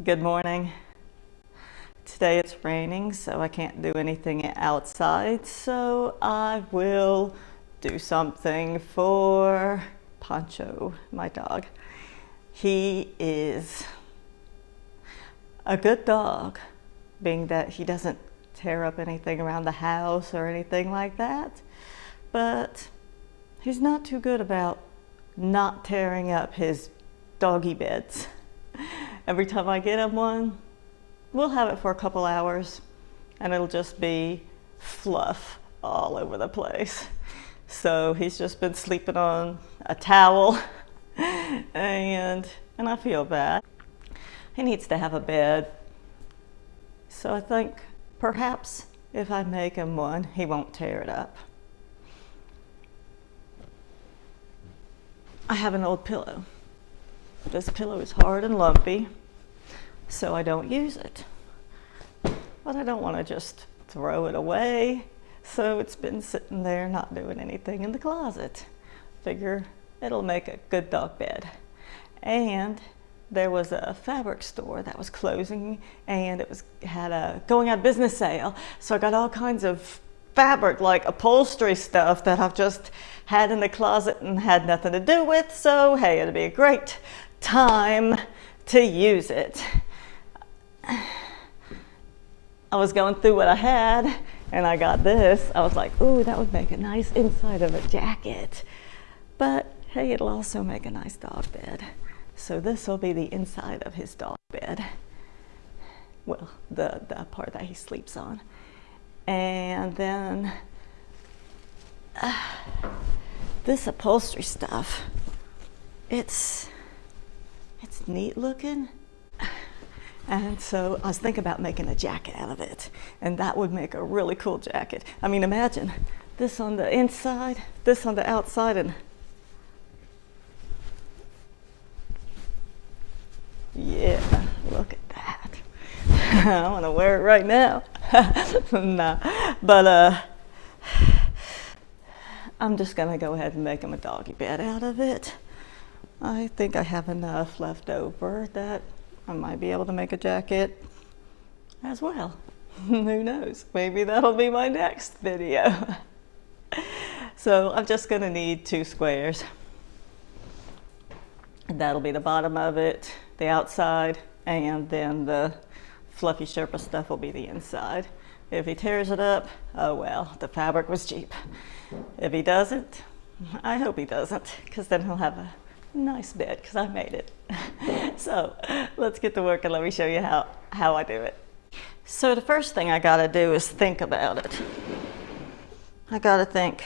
Good morning. Today it's raining, so I can't do anything outside, so I will do something for Poncho, my dog. He is a good dog, being that he doesn't tear up anything around the house or anything like that, but he's not too good about not tearing up his doggy beds. Every time I get him one, we'll have it for a couple hours and it'll just be fluff all over the place. So he's just been sleeping on a towel and I feel bad. He needs to have a bed. So I think perhaps if I make him one, he won't tear it up. I have an old pillow. This pillow is hard and lumpy, so I don't use it. But I don't want to just throw it away, so it's been sitting there not doing anything in the closet. Figure it'll make a good dog bed. And there was a fabric store that was closing and it had a going out of business sale, so I got all kinds of fabric, like upholstery stuff that I've just had in the closet and had nothing to do with, so hey, it'd be a great time to use it. I was going through what I had and I got this. I was like, ooh, that would make a nice inside of a jacket. But hey, it'll also make a nice dog bed. So this will be the inside of his dog bed. Well, the part that he sleeps on. And then this upholstery stuff, it's neat looking. And so I was thinking about making a jacket out of it, and that would make a really cool jacket. I mean, imagine this on the inside, this on the outside, and yeah, look at that. I want to wear it right now. Nah, but I'm just gonna go ahead and make him a doggy bed out of it. I think I have enough left over that I might be able to make a jacket as well. Who knows? Maybe that'll be my next video. So I'm just gonna need 2 squares. And that'll be the bottom of it, the outside, and then the fluffy Sherpa stuff will be the inside. If he tears it up, oh well, the fabric was cheap. If he doesn't, I hope he doesn't, because then he'll have a nice bed, because I made it. So let's get to work and let me show you how I do it. So the first thing I gotta do is think about it. I gotta think,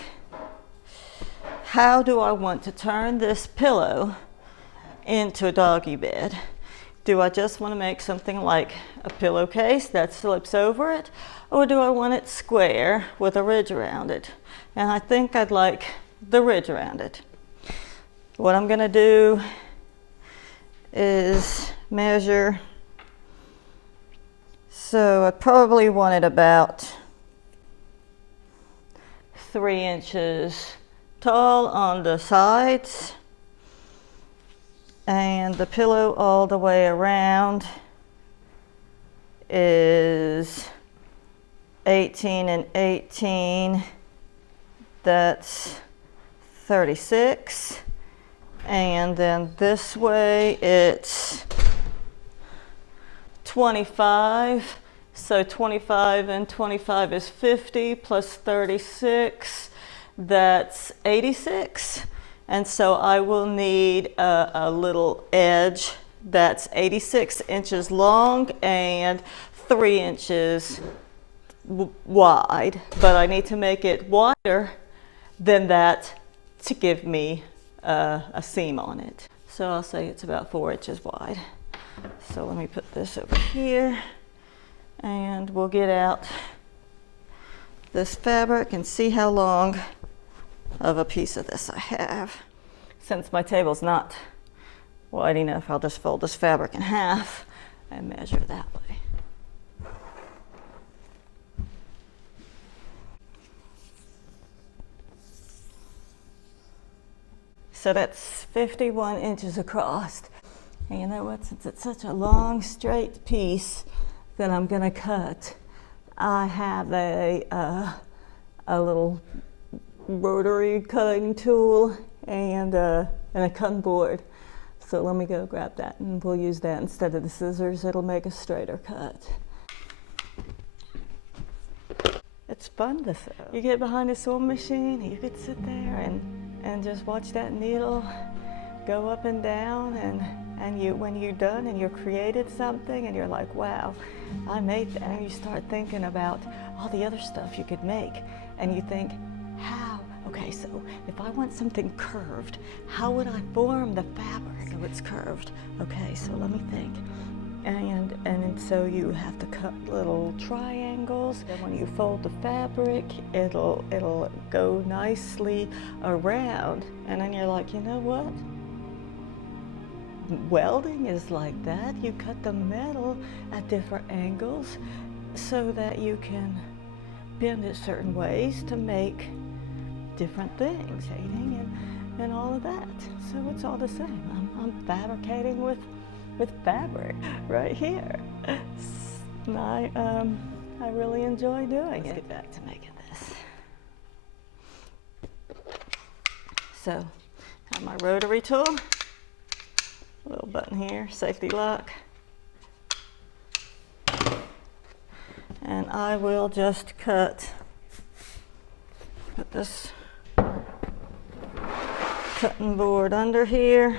how do I want to turn this pillow into a doggy bed? Do I just want to make something like a pillowcase that slips over it, or do I want it square with a ridge around it? And I think I'd like the ridge around it. What I'm gonna do is measure, so I probably want it about 3 inches tall on the sides, and the pillow all the way around is 18 and 18, that's 36. And then this way it's 25. So 25 and 25 is 50 plus 36, that's 86. And so I will need a little edge that's 86 inches long and 3 inches wide. But I need to make it wider than that to give me a seam on it. So I'll say it's about 4 inches wide. So let me put this over here and we'll get out this fabric and see how long of a piece of this I have. Since my table's not wide enough, I'll just fold this fabric in half and measure that way. So that's 51 inches across. And you know what, since it's such a long straight piece that I'm gonna cut, I have a little rotary cutting tool and a cutting board. So let me go grab that and we'll use that instead of the scissors. It'll make a straighter cut. It's fun to sew. You get behind a sewing machine, you could sit there and just watch that needle go up and down, and when you're done and you've created something and you're like, wow, I made that. And you start thinking about all the other stuff you could make, and you think, how? Okay, so if I want something curved, how would I form the fabric so it's curved? Okay, so let me think. And so you have to cut little triangles. And when you fold the fabric, it'll go nicely around. And then you're like, you know what? Welding is like that. You cut the metal at different angles so that you can bend it certain ways to make different things, shading and all of that. So it's all the same. I'm fabricating with fabric right here. And I really enjoy doing it. Let's get back to making this. So, I have my rotary tool, little button here, safety lock. And I will just put this cutting board under here.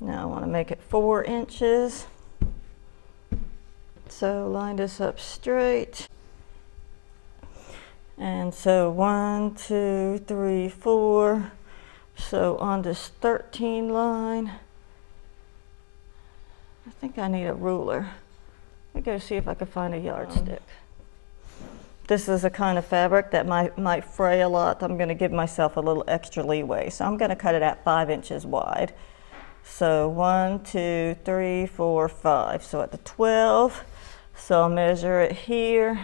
Now I want to make it 4 inches. So line this up straight. And so 1, 2, 3, 4. So on this 13 line, I think I need a ruler. Let me go see if I can find a yardstick. This is a kind of fabric that might fray a lot. I'm going to give myself a little extra leeway. So I'm going to cut it at 5 inches wide. So 1, 2, 3, 4, 5. So at the 12, so I'll measure it here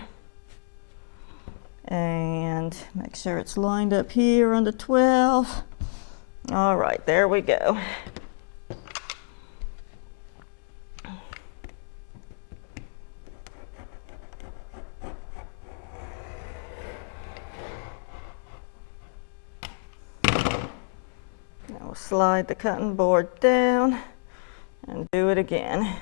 and make sure it's lined up here on the 12. All right, there we go. Now we'll slide the cutting board down and do it again.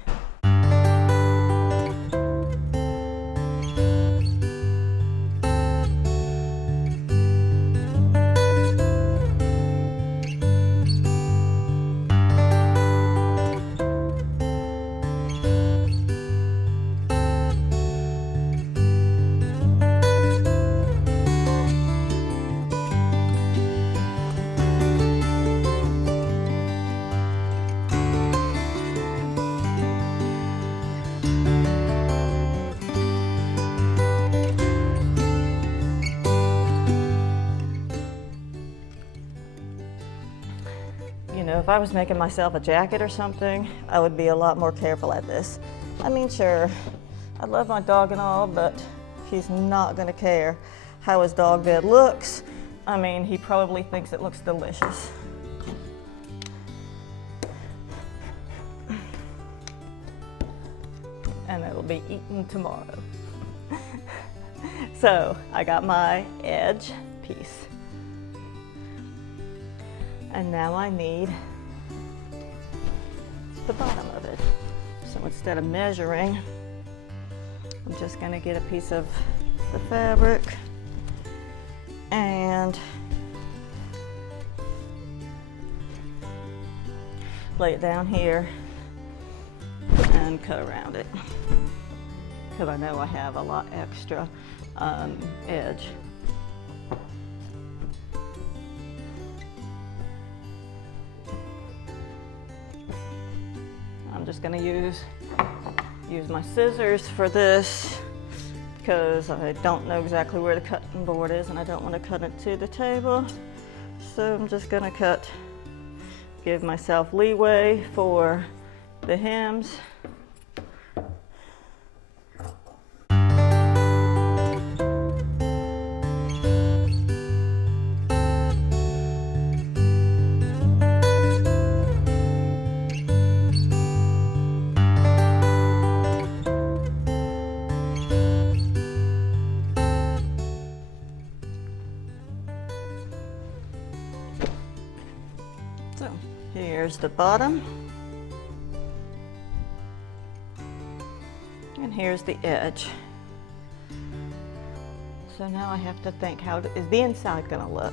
You know, if I was making myself a jacket or something, I would be a lot more careful at this. I mean, sure, I love my dog and all, but he's not gonna care how his dog bed looks. I mean, he probably thinks it looks delicious. And it'll be eaten tomorrow. So, I got my edge piece. And now I need the bottom of it. So instead of measuring, I'm just gonna get a piece of the fabric and lay it down here and cut around it. Because I know I have a lot extra edge. I'm just going to use my scissors for this because I don't know exactly where the cutting board is and I don't want to cut it to the table. So I'm just going to give myself leeway for the hems. So here's the bottom. And here's the edge. So now I have to think, how is the inside gonna look?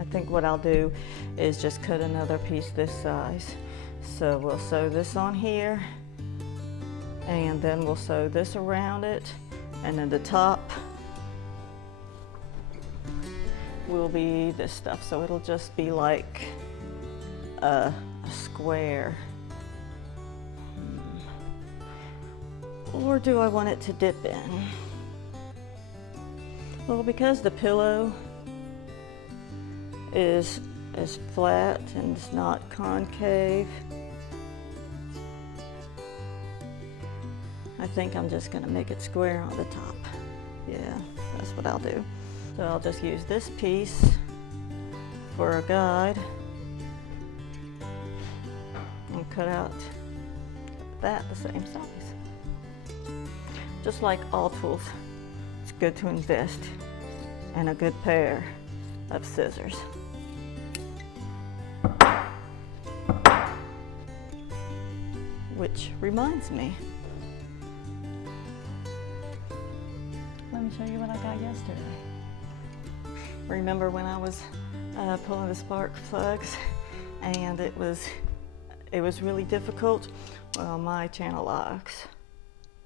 I think what I'll do is just cut another piece this size. So we'll sew this on here, and then we'll sew this around it, and then the top will be this stuff. So it'll just be like a square. Or do I want it to dip in? Well, because the pillow is flat and it's not concave, I think I'm just gonna make it square on the top. Yeah, that's what I'll do. So I'll just use this piece for a guide and cut out that the same size. Just like all tools, it's good to invest in a good pair of scissors. Which reminds me, let me show you what I got yesterday. Remember when I was pulling the spark plugs and it was really difficult? Well, my channel locks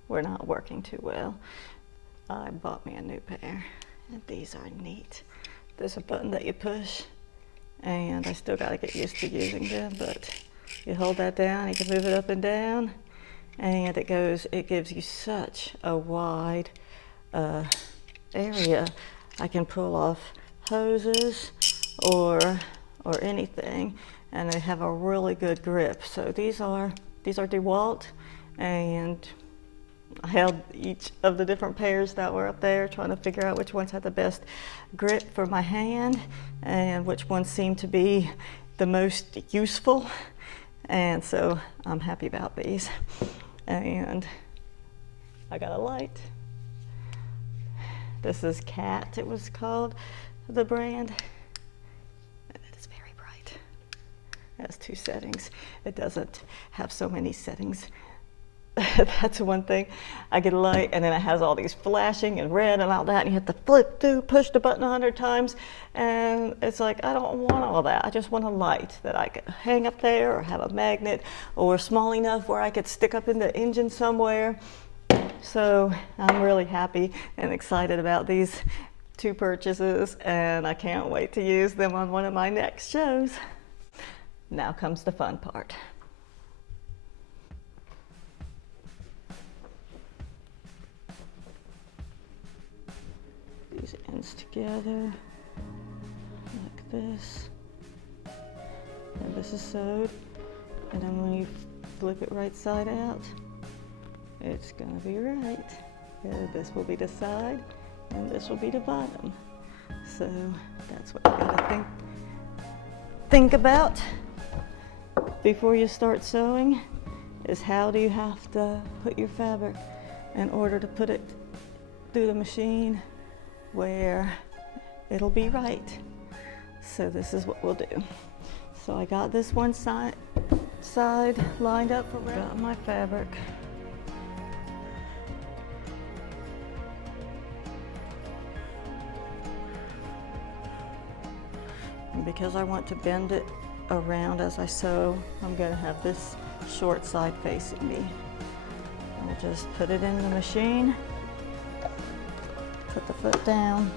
were not working too well. I bought me a new pair, and these are neat. There's a button that you push, and I still gotta get used to using them, but you hold that down, you can move it up and down, and it gives you such a wide area. I can pull off hoses or anything, and they have a really good grip. So these are DeWalt, and I held each of the different pairs that were up there, trying to figure out which ones had the best grip for my hand and which ones seemed to be the most useful. And so I'm happy about these. And I got a light. This is Cat, it was called, the brand. And it is very bright. It has 2 settings. It doesn't have so many settings. That's one thing. I get a light, and then it has all these flashing and red and all that, and you have to flip through, push the button 100 times, and it's like, I don't want all that. I just want a light that I could hang up there or have a magnet or small enough where I could stick up in the engine somewhere. So I'm really happy and excited about these 2 purchases, and I can't wait to use them on one of my next shows. Now comes the fun part. These ends together like this, and this is sewed, and then when you flip it right side out, it's gonna be right. This will be the side, and this will be the bottom. So that's what you gotta think about before you start sewing, is how do you have to put your fabric in order to put it through the machine where it'll be right. So this is what we'll do. So I got this one side lined up for got my fabric. And because I want to bend it around as I sew, I'm going to have this short side facing me. I'll just put it in the machine. Put the foot down.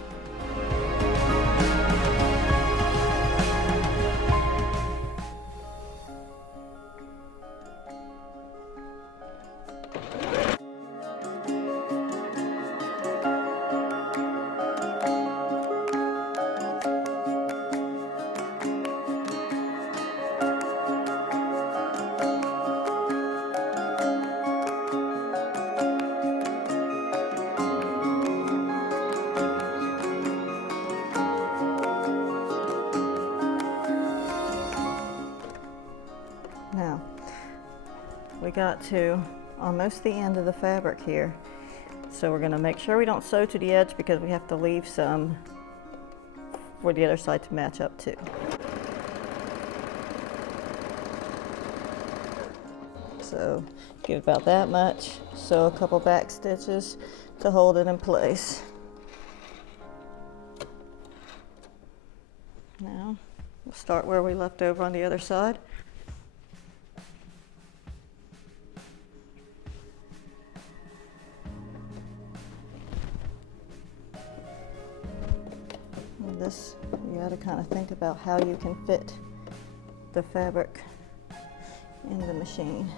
Now, we got to almost the end of the fabric here. So we're going to make sure we don't sew to the edge because we have to leave some for the other side to match up too. So give about that much, sew a couple back stitches to hold it in place. Now we'll start where we left over on the other side. And this, you got to kind of think about how you can fit the fabric in the machine.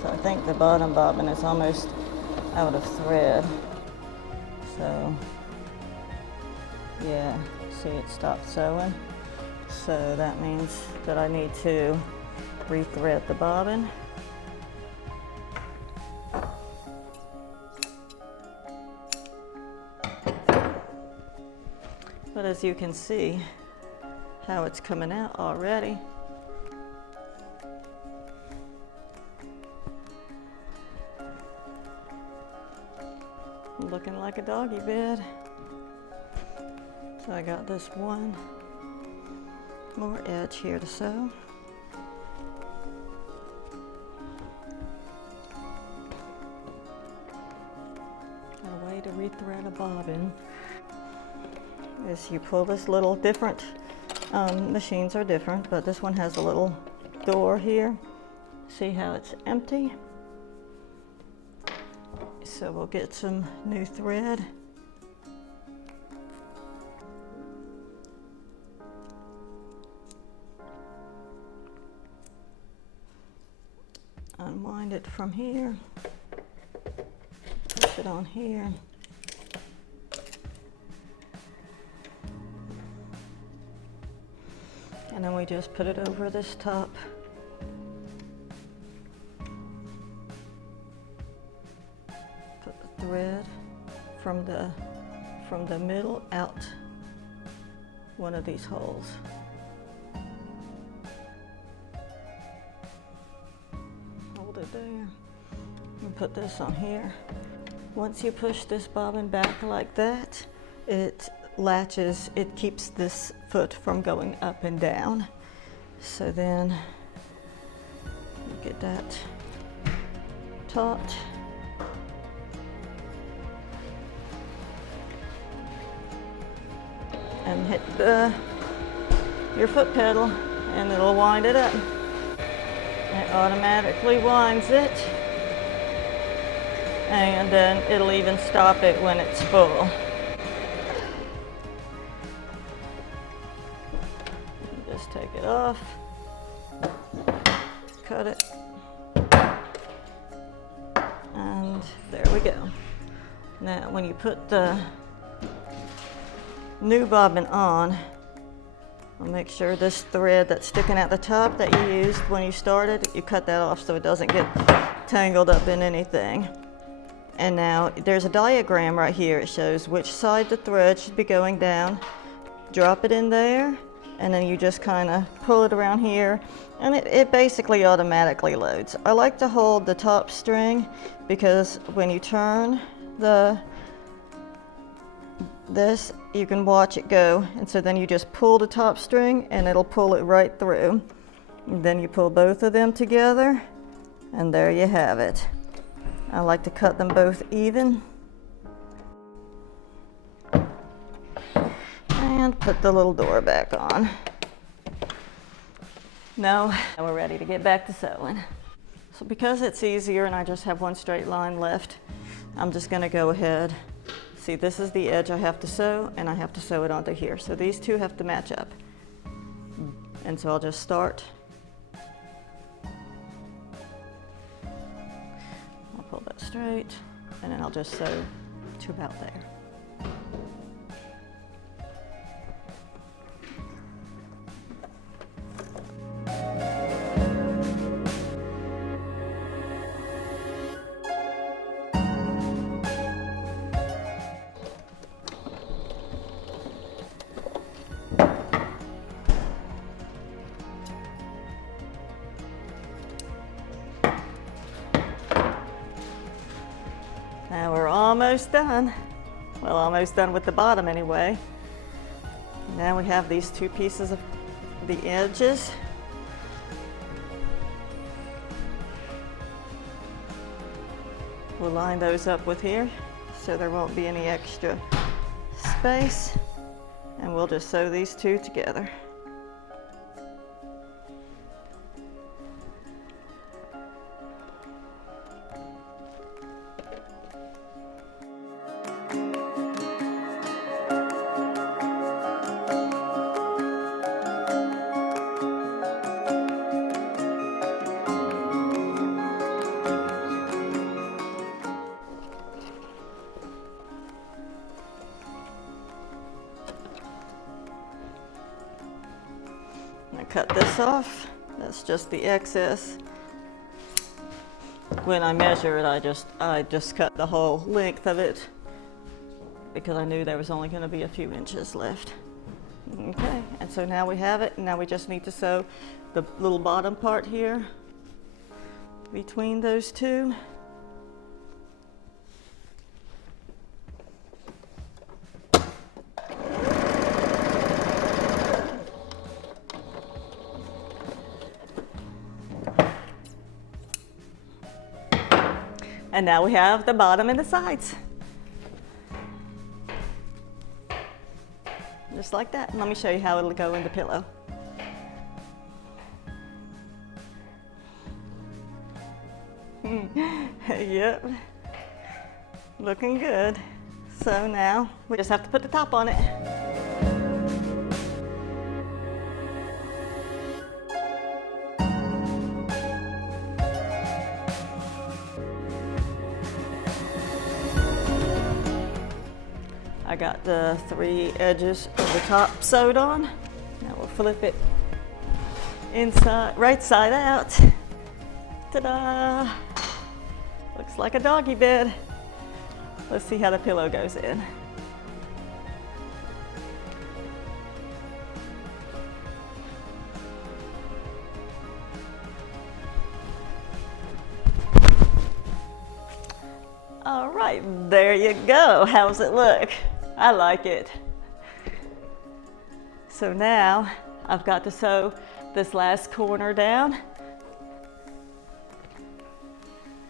So I think the bottom bobbin is almost out of thread. So yeah, see it stopped sewing. So that means that I need to rethread the bobbin. But as you can see how it's coming out already. Looking like a doggy bed. So I got this one more edge here to sew. Got a way to rethread a bobbin is you pull this little different, machines are different, but this one has a little door here. See how it's empty? So we'll get some new thread. Unwind it from here. Push it on here. And then we just put it over this top. Thread from the middle out one of these holes. Hold it there and put this on here. Once you push this bobbin back like that, it latches, it keeps this foot from going up and down. So then you get that taut. And hit your foot pedal and it'll wind it up. It automatically winds it, and then it'll even stop it when it's full. Just take it off, cut it, and there we go. Now when you put the new bobbin on, I'll make sure this thread that's sticking out the top that you used when you started, you cut that off so it doesn't get tangled up in anything. And now there's a diagram right here. It shows which side the thread should be going down. Drop it in there, and then you just kind of pull it around here, and it basically automatically loads. I like to hold the top string because when you turn this, you can watch it go, and so then you just pull the top string and it'll pull it right through. And then you pull both of them together, and there you have it. I like to cut them both even. And put the little door back on. Now we're ready to get back to sewing. So because it's easier and I just have one straight line left, I'm just going to go ahead. See, this is the edge I have to sew, and I have to sew it onto here. So these two have to match up. And so I'll just start. I'll pull that straight. and then I'll just sew to about there. Now we're almost done. Well, almost done with the bottom anyway. Now we have these two pieces of the edges. We'll line those up with here so there won't be any extra space. And we'll just sew these two together. I cut this off. That's just the excess. When I measure it, I just cut the whole length of it because I knew there was only going to be a few inches left. Okay, and so now we have it. Now we just need to sew the little bottom part here between those two. And now we have the bottom and the sides. Just like that. And let me show you how it'll go in the pillow. Yep. Looking good. So now we just have to put the top on it. I got the 3 edges of the top sewed on. Now we'll flip it inside, right side out. Ta-da! Looks like a doggy bed. Let's see how the pillow goes in. All right, there you go. How's it look? I like it. So now I've got to sew this last corner down.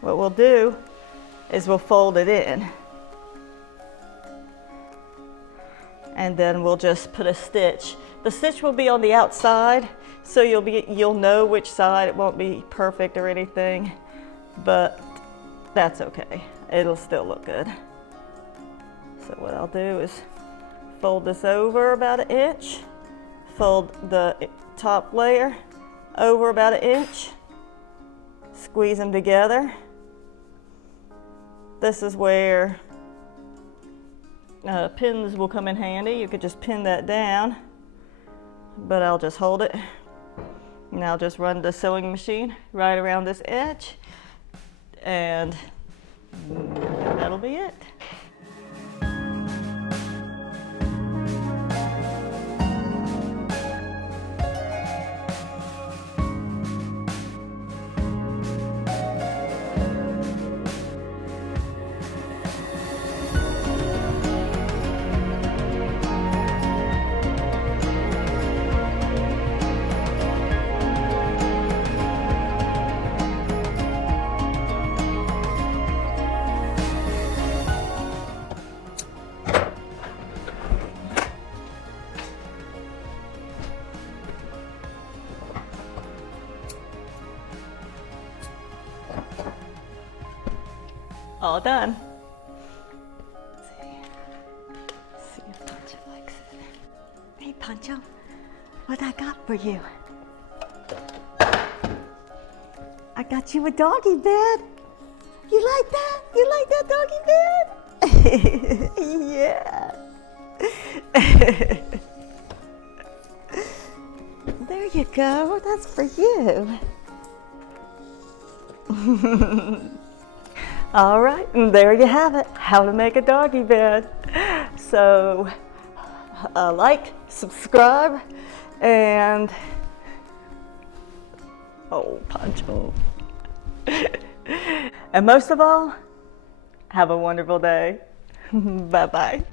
What we'll do is we'll fold it in. And then we'll just put a stitch. The stitch will be on the outside, so you'll know which side. It won't be perfect or anything, but that's okay. It'll still look good. So what I'll do is fold this over about 1 inch, fold the top layer over about 1 inch, squeeze them together. This is where pins will come in handy. You could just pin that down, but I'll just hold it. And I'll just run the sewing machine right around this edge, and that'll be it. All done. Let's see if Poncho likes it. Hey Poncho, what I got for you? I got you a doggy bed. You like that? You like that doggy bed? Yeah. There you go. That's for you. All right, and there you have it. How to make a doggy bed. So, like, subscribe, and oh, Poncho. And most of all, have a wonderful day. Bye-bye.